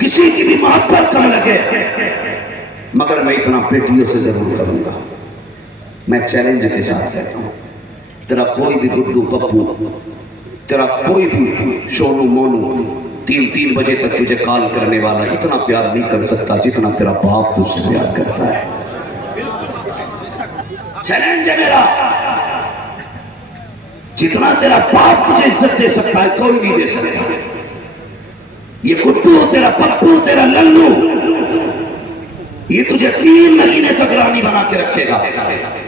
کسی کی بھی محبت کم لگے، مگر میں اتنا بیٹیوں سے ضرور کروں گا، میں چیلنج کے ساتھ کہتا ہوں، تیرا کوئی بھی گڈو پپو، تیرا کوئی بھی شونو مونو 3 بجے تک تجھے کال کرنے والا اتنا پیار نہیں کر سکتا جتنا تیرا باپ تجھ سے پیار کرتا ہے۔ چیلنج ہے میرا، جتنا تیرا باپ تجھے عزت دے سکتا ہے کوئی نہیں دے سکتا۔ یہ گڈو، تیرا پپو، تیرا للو، یہ تجھے 3 مہینے تک رانی بنا کے رکھے گا،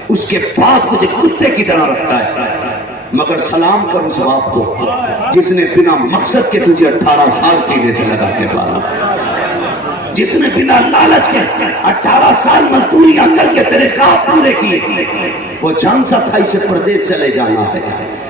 اس کے بعد تجھے کتے کی طرح رکھتا ہے۔ مگر سلام کر اس باپ کو جس نے بنا مقصد کے تجھے 18 سال سینے سے لگا کے پالا، جس نے بنا لالچ کے 18 سال مزدوریاں کر کے تیرے خواب پورے کیے۔ وہ جانتا تھا اسے پردیس چلے جانا ہے،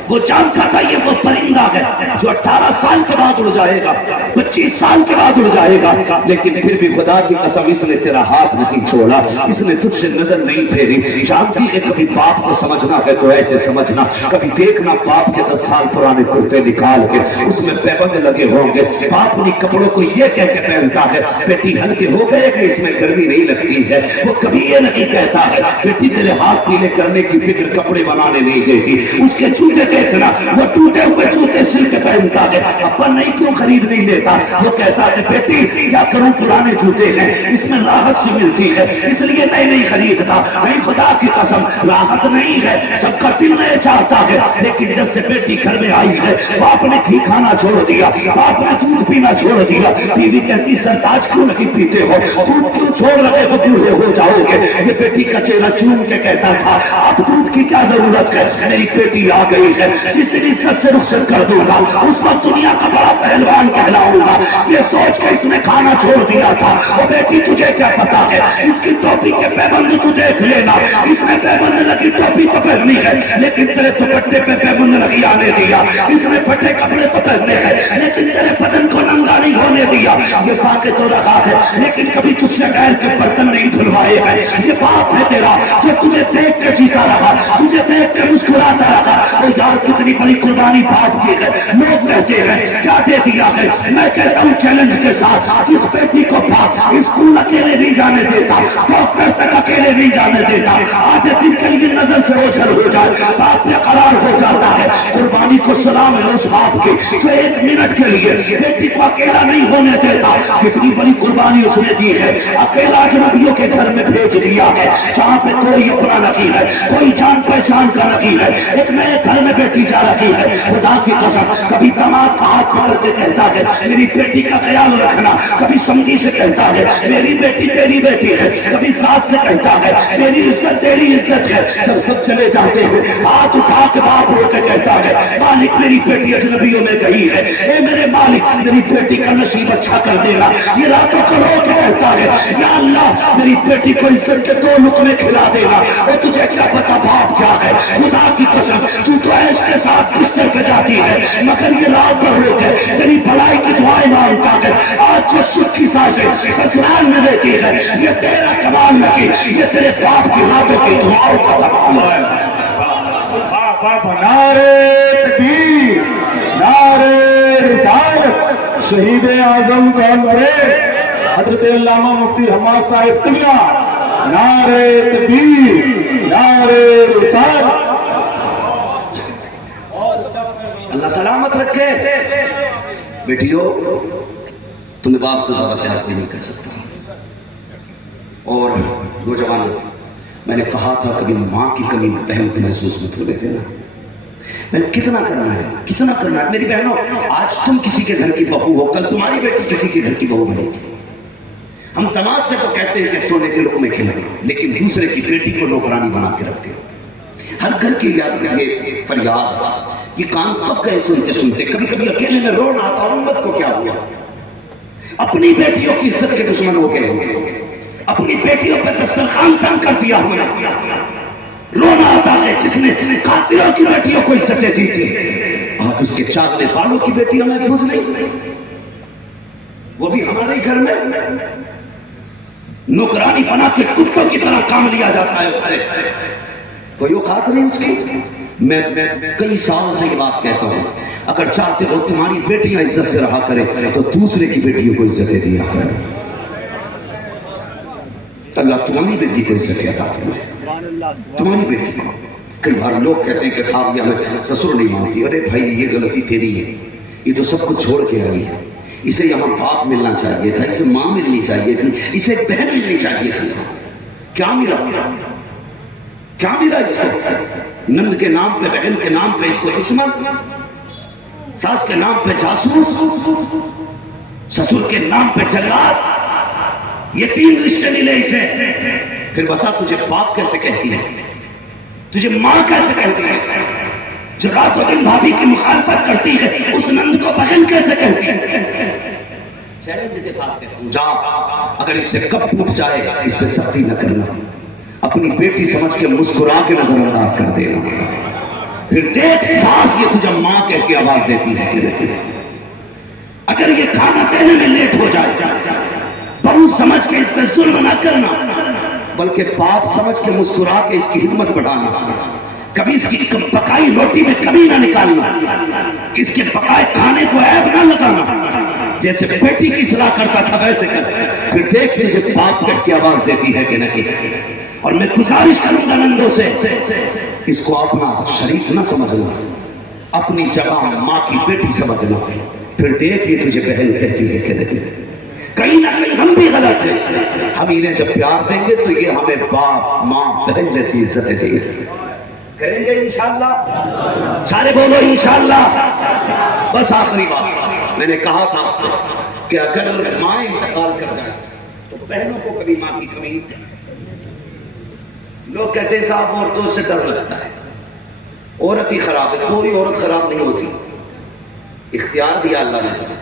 وہ جانتا تھا یہ وہ پرندہ ہے جو 18 سال کے بعد اڑ جائے گا، 25 سال کے بعد اڑ جائے گا، لیکن پھر بھی خدا کی قسم اس نے تیرا ہاتھ نہیں چھوڑا، اس نے تجھ سے نظر نہیں پھیری۔ جانتی ہے کبھی باپ کو سمجھنا ہے تو ایسے سمجھنا، کبھی دیکھنا باپ کے 10 سال پرانے کرتے نکال کے اس میں پیبند لگے ہوں گے، باپ اپنی کپڑوں کو یہ کہہ کے پہنتا ہے بیٹی ہلکے ہو گئے کہ اس میں گرمی نہیں لگتی ہے، وہ کبھی یہ نہیں کہتا ہے بیٹی تیرے ہاتھ پیلے کرنے کی فکر کپڑے بنانے نہیں دیتی۔ اس کے جوتے دیکھنا، وہ ٹوٹے ہوئے جوتے سل کے پہنتا ہے، ابا نہیں کیوں خرید نہیں لیتا، وہ کہتا ہے بیٹی کیا کروں پرانے جوتے ہیں اس میں راحت سے ملتی ہے اس لیے میں نہیں خریدتا۔ نہیں خدا کی قسم راحت نہیں ہے، سب کا دل نہیں چاہتا ہے، لیکن جب سے بیٹی گھر میں آئی ہے باپ نے گھی کھانا چھوڑ دیا، باپ نے دودھ پینا چھوڑ دیا۔ بیوی کہتی سرتاج کیوں نہیں پیتے ہو، دودھ کیوں چھوڑ رہے ہو، بوڑھے ہو جاؤ گے۔ یہ بیٹی کا چہرہ چوم کے کہتا تھا اب دودھ کی کیا ضرورت ہے، میری بیٹی آ گئی ہے، جس دن عزت سے رخصت کر دوں گا اس وقت دنیا کا بڑا پہلوان کہلاؤں گا۔ یہ سوچ کے اس نے کھانا چھوڑ دیا تھا۔ وہ بیٹی تجھے کیا پتا ہے، اس کی ٹوپی کے پیبند تو دیکھ لینا، اس نے پیبند لگی ٹوپی تو پہنی ہے لیکن تیرے دوپٹے پہ پیبند نہیں آنے دیا، اس نے پھٹے کپڑے تو پہنے ہیں لیکن تیرے بدن کو ننگا نہیں ہونے دیا۔ یہ فاقے تو رہا ہے لیکن کبھی تجھ سے غیر کے برتن نہیں دھلوائے ہیں۔ یہ باپ ہے تیرا جو تجھے دیکھ کے جیتا رہا، تجھے دیکھ کے مسکراتا رہا۔ او یار کتنی بڑی قربانی باپ کی ہے، لوگ کہتے ہیں کیا دے دیا ہے، میں کہتا ہوں چیلنج کے ساتھ جس بیٹی کو باپ اسکول اکیلے نہیں جانے دیتا، ڈاکٹر تک اکیلے نہیں جانے دیتا، آدھے دن کے لیے نظر سے اوجھل ہو جائے باپ پہ قرار ہو جاتا ہے۔ قربانی کو سلام ہے اس باپ کی جو 1 منٹ کے لیے بیٹی کو اکیلا نہیں ہونے دیتا۔ کتنی بڑی قربانی اس نے دی ہے، اکیلا اجنبیوں کے گھر میں بھیج دیا ہے جہاں پہ کوئی اپنا نہیں ہے، کوئی جان پہچان کا نہیں ہے، ایک نئے گھر میں بیٹی جا رہی ہے۔ خدا کی قسم کبھی داماد کا ہاتھ پکڑ کے کہتا ہے میری بیٹی کا خیال رکھنا، کبھی سمجھی سے کہتا ہے میری بیٹی تیری بیٹی ہے، کبھی ساتھ سے کہتا ہے میری عزت تیری عزت ہے۔ جب سب چلے جاتے ہیں ہاتھ اٹھا کے باپ رو کے کہتا ہے مالک میری بیٹی اجنبیوں میں گئی ہے، اے میرے مالک میری بیٹی کا نصیب اچھا کر دینا۔ یہ راتوں کو رو کے کہتا ہے یا اللہ میری بیٹی کو عزت کے 2 لقمے کھلا دینا۔ اور تجھے کیا پتا باپ کیا ہے، خدا کی قسم تو عیش کے ساتھ بستر پہ جاتی ہے مگر یہ رات بھر رو کے تیری بھلائی کی دعائیں مانگتا ہے۔ آج جو سکھی سازیں سسرال میں دیتی ہے یہ تیرا کمال نہیں، یہ تیرے باپ کی راتوں کی دعاؤں کا کمال ہے۔ نعرے تکبیر، نعرے رسالت، شہید اعظم کا نعرے حضرت علامہ مفتی حماد صاحب قبلہ، نعرے تکبیر، نعرے رسالت۔ اللہ سلامت رکھے۔ بیٹیوں تمہیں باپ سے زیادہ پیار نہیں کر سکتا۔ اور نوجوان میں نے کہا تھا کبھی ماں کی کمی بہن کو محسوس مت ہونے دینا۔ میں کتنا کرنا ہے، کتنا کرنا ہے میری بہنوں، آج تم کسی کے گھر کی بہو ہو، کل تمہاری بیٹی کسی کے گھر کی بہو بنے گی۔ ہم دماغ سے تو کہتے ہیں کہ سونے کے لقمے کھلائیں لیکن دوسرے کی بیٹی کو نوکرانی بنا کے رکھتے ہو۔ ہر گھر کی یاد میں یہ فریاد، یہ کان پک گئے سنتے سنتے، کبھی کبھی اکیلے میں رونا آتا امت کو کیا ہوا، اپنی بیٹیوں کی عزت کے دشمن ہو گئے ہوں، اپنی بیٹیوں پہ دسترخوان تنگ کر دیا ہوں۔ رونا آتا ہے جس نے قاتلوں کی بیٹیوں کو عزتیں دی تھی آج اس کے چاہنے والوں کی بیٹیاں محفوظ نہیں، وہ بھی ہمارے گھر میں نوکرانی بنا کے کتوں کی طرح کام لیا جاتا ہے، اس سے کوئی اوقات نہیں اس کی۔ میں کئی سال سے یہ بات کہتا ہوں، اگر چاہتے ہو تمہاری بیٹیاں عزت سے رہا کرے تو دوسرے کی بیٹیوں کو عزتیں دیا کرے، اللہ تمہاری بیٹی کو عزت عطا فرمائے، تمہاری بیٹی کو۔ کئی بار لوگ کہتے ہیں کہ صاحب یہ ہمیں سسر نہیں مانتی، ارے بھائی یہ غلطی تیری ہے، یہ تو سب کچھ چھوڑ کے آئی ہے، اسے یہاں باپ ملنا چاہیے تھا، اسے ماں ملنی چاہیے تھی، اسے بہن ملنی چاہیے تھی، کیا ملا؟ کیا ملا اس کو؟ نند کے نام پہ، بہن کے نام پہ اس کو دشمن، ساس کے نام پہ جاسوس، سسر کے نام پہ جلاد، یہ تین رشتے ملے اسے۔ پھر بتا تجھے باپ کیسے کہتی ہے، تجھے ماں کیسے کہتی ہے؟ جو رات و دن بھابھی کی مخالفت کرتی ہے اس نند کو بہن کیسے کہتی ہے؟ چیلنج کے ساتھ کہتا ہوں، جا اگر اس سے کب ٹوٹ جائے گا اس پہ سختی نہ کرنا، اپنی بیٹی سمجھ کے مسکرا کے نظر انداز کر دینا، پھر دیکھ ساس یہ تجھے ماں کہہ کے آواز دیتی ہے۔ اگر یہ کھانا دینے میں لیٹ ہو جائے بہو سمجھ کے اس پہ ظلم نہ کرنا، بلکہ باپ سمجھ کے مسکرا کے اس کی ہمت بڑھانا، کبھی اس کی پکائی روٹی میں کمی نہ نکالنا، اس کے پکائے کھانے کو عیب نہ لگانا، جیسے بیٹی کی اصلاح کرتا تھا ویسے کر، پھر دیکھ تجھے باپ کہہ کے آواز دیتی ہے کہ نہیں۔ اور میں گزارش کروں گا نندوں سے، اس کو اپنا شریک نہ سمجھنا، اپنی جگہ ماں کی بیٹی سمجھنا، پھر دیکھ یہ تجھے بہن کہتی ہے کہ نہیں۔ کہیں نہ کہیں ہم بھی غلط ہیں، ہم انہیں جب پیار دیں گے تو یہ ہمیں باپ ماں بہن جیسی عزتیں دیں گے، کریں گے انشاءاللہ، سارے بولو انشاءاللہ۔ بس آخری بات، میں نے کہا تھا آپ سے کہ اگر ماں انتقال کر جائے تو بہنوں کو کبھی ماں کی کمی، لوگ کہتے ہیں صاحب عورتوں سے ڈر لگتا ہے، عورت ہی خراب ہے، کوئی عورت خراب نہیں ہوتی، اختیار دیا اللہ نے،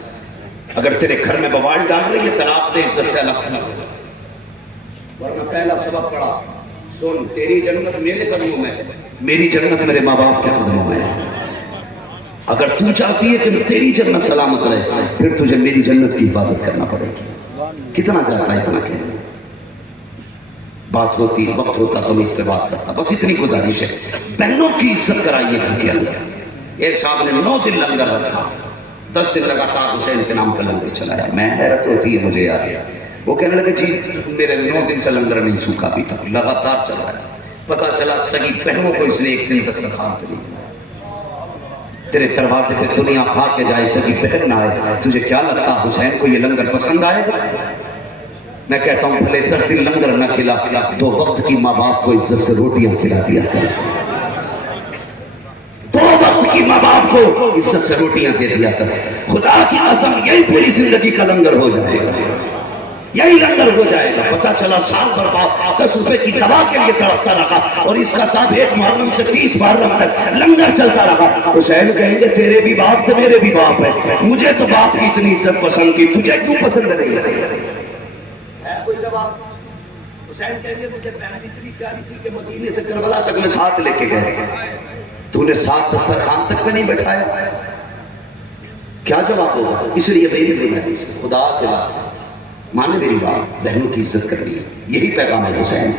اگر تیرے گھر میں بوال ڈال رہی ہے طلاق دے، عزت سے الگ کھڑا ہو جا، ورنہ پہلا سبق پڑا، سن تیری جنت میرے قدموں میں، میری جنت میرے ماں باپ کے قدموں میں، اگر تو چاہتی ہے کہ تیری جنت سلامت رہے پھر تجھے میری جنت کی حفاظت کرنا پڑے گی۔ کتنا چاہتا ہے اتنا کہنا، بات ہوتی وقت ہوتا تو میں اس پہ بات کرتا، بس اتنی گزارش ہے، بہنوں کی عزت کرائیے گھر کے اندر۔ ایک صاحب نے 9 دن لنگر رکھا، 10 دن لگاتار حسین کے نام کا لنگر چلایا، میں حیرت ہوتی ہے مجھے یاد، وہ کہنے لگے جی میرے 9 دن سے لنگر نہیں سوکھا بھی تھا، لگاتار چل رہا ہے، پتا چلا سگی بہنوں کو اس نے ایک دن دسترخوان پہ نہیں دیا، تیرے دروازے پہ دنیا کھا کے جائے سگی بہن نہ آئے، تجھے کیا لگتا حسین کو یہ لنگر پسند آئے گا؟ میں کہتا ہوں بھلے 10 دن لنگر نہ کھلا، 2 وقت کی ماں باپ کو عزت سے روٹیاں کھلا دیا کر، 2 وقت کی ماں باپ کو عزت سے روٹیاں دے دیا کر، خدا کی قسم یہی پوری زندگی کا لنگر ہو جائے گا، یہی لنگر ہو جائے گا۔ پتا چلا سال بھر باپ 10 روپے کی دوا کے لیے تڑپتا رہا اور اس کا صاحب 1 محرم سے 30 محرم تک لنگر چلتا رہا، حسین کہیں گے تیرے بھی باپ تھے میرے بھی باپ ہے، مجھے تو باپ کی اتنی عزت پسند کی، تجھے کیوں پسند نہیں ہے؟ کوئی جواب؟ حسین کہیں گے مجھے بہن اتنی پیاری تھی کہ مدینے سے کربلا تک میں ساتھ لے کے گئے، تو نے ساتھ دسترخوان تک میں نہیں بٹھایا، کیا جواب ہوگا؟ اس لیے میری گزارش خدا کے واسطے مانے میری بات، بہنوں کی عزت کرنی ہے، یہی پیغام ہے حسین،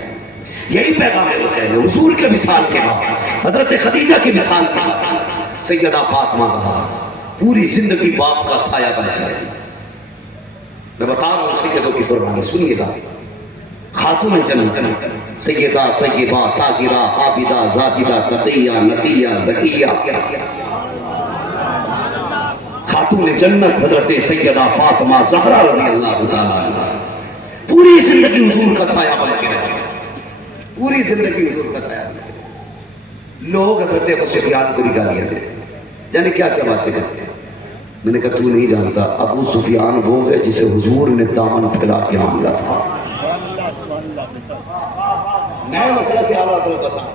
یہی پیغام ہے حسین، حضور کے مثال کے بعد، حضرت خدیجہ کی مثال کے بعد سیدہ فاطمہ زہرا پوری زندگی باپ کا سایہ بن کے رہی۔ میں بتا رہا ہوں سیدوں کی قربانی، سنیے گا، خاتون جنت سیدہ طیبہ طاہرہ عابدہ زاہدہ تقیہ نقیہ زکیہ، خاتون جنت حضرت سیدہ فاطمہ زہرا رضی اللہ تعالیٰ پوری زندگی حضور کا سایہ بن کے رہی، پوری زندگی حضور کا سایہ بن کے رہی۔ لوگ حضرت ابو سفیان کو گالیاں دیتے، یعنی کیا کیا باتیں کرتے ہیں؟ میں نے کہا تو نہیں جانتا، ابو سفیان وہ ہے جسے حضور نے دامن پھیلا کے مانگا تھا۔ نئے مسئلہ کے حالات میں بتا،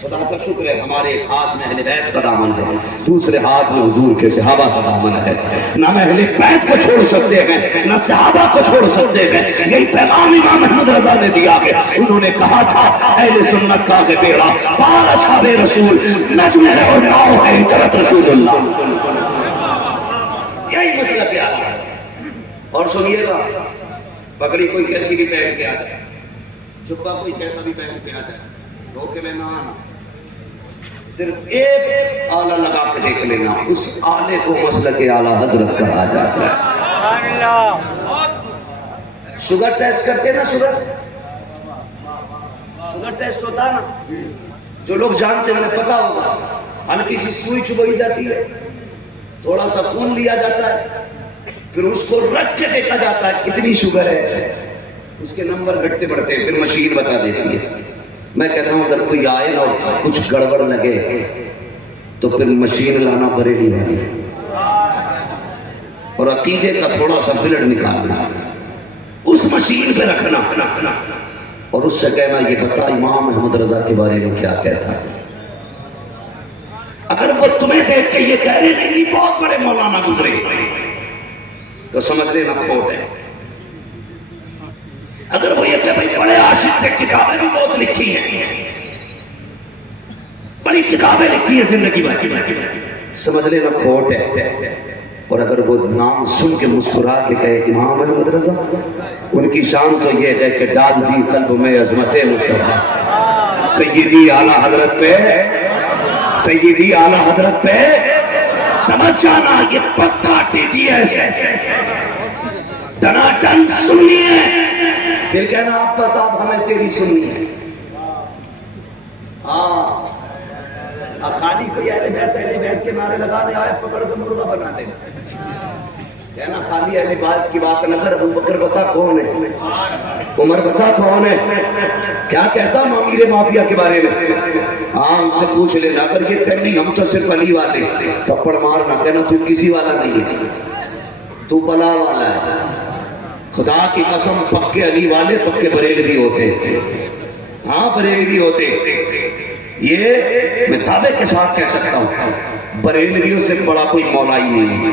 خدا کا شکر ہے ہمارے ایک ہاتھ میں اہل بیت کا دامن ہے، دوسرے ہاتھ میں حضور کے صحابہ کا دامن ہے، نہ میں اہل بیت کو چھوڑ سکتے ہیں نہ صحابہ کو چھوڑ سکتے ہیں، یہی پیغام امام احمد رضا نے دیا کہ انہوں نے کہا تھا اہل سنت کا کہ بیڑا پار اصحاب رسول نجم ہے اور ناؤ ہے ہجرت رسول اللہ، یہی مسئلہ کیا ہے۔ اور سنیے گا، پگڑی کوئی کیسی بھی پہن کے آ جائے، جبہ کوئی کیسا بھی پہن کے آ جائے، روکے میں نہ آنا، صرف ایک آلہ لگا کے دیکھ لینا، اس آلے کو مسلک اعلیٰ حضرت کہا جاتا ہے۔ شوگر ٹیسٹ کرتے نا، شوگر ٹیسٹ ہوتا ہے نا، جو لوگ جانتے ہیں انہیں پتا ہوگا، ہلکی سی سوئی چبھائی جاتی ہے، تھوڑا سا خون لیا جاتا ہے، پھر اس کو رکھ کے دیکھا جاتا ہے کتنی شوگر ہے، اس کے نمبر گھٹتے بڑھتے ہیں، پھر مشین بتا دیتی ہے۔ میں کہتا ہوں اگر کوئی آئے نا اور کچھ گڑبڑ لگے تو پھر مشین لانا پڑے گی اور عقیدے کا تھوڑا سا بلڈ نکالنا، اس مشین پہ رکھنا اور اس سے کہنا یہ بتا امام احمد رضا کے بارے میں کیا کہتا ہے۔ اگر وہ تمہیں دیکھ کے یہ کہہ رہے نہیں بہت بڑے مولانا گزرے تو سمجھ لینا کھوٹ ہے۔ اگر وہ یہ کہ بھائی بڑے عاشق تھے، کتابیں بھی بہت لکھی ہیں، بڑی کتابیں لکھی ہیں زندگی بھر، سمجھ لینا کھوٹ ہے۔ اور اگر وہ نام سن کے مسکرا کے کہے امام احمد رضا، ان کی شان تو یہ ہے کہ ڈال دی قلب میں عظمت مصطفیٰ، سیدی اعلیٰ حضرت پہ، سیدی اعلیٰ حضرت پہ سمجھ جانا یہ پکا TTS ہے، ٹناٹن سننی ہے، پھر کہنا آپ بتا ہمیں تیری سننی ہے۔ ہاں خالی کوئی اہل بیت کے نعرے لگانے آئے پکڑ کے مرغا بنا دینا، کہنا خالی اہل بیت کی بات نہ کر، ابو بکر بتا کون ہے، عمر بتا کون ہے، کیا کہتا امیر معاویہ کے بارے میں، ہاں ان سے پوچھ لینا۔ اگر یہ کہنی ہم تو صرف علی والے، تپڑ مارنا، کہنا تو کسی والا نہیں ہے، تو بلا والا ہے، خدا کی قسم پکے علی والے پکے بریلوی ہوتے، ہاں بریلوی ہوتے۔ یہ میں دعوے کے ساتھ کہہ سکتا ہوں بریلویوں سے بڑا کوئی مولا ہی نہیں ہے۔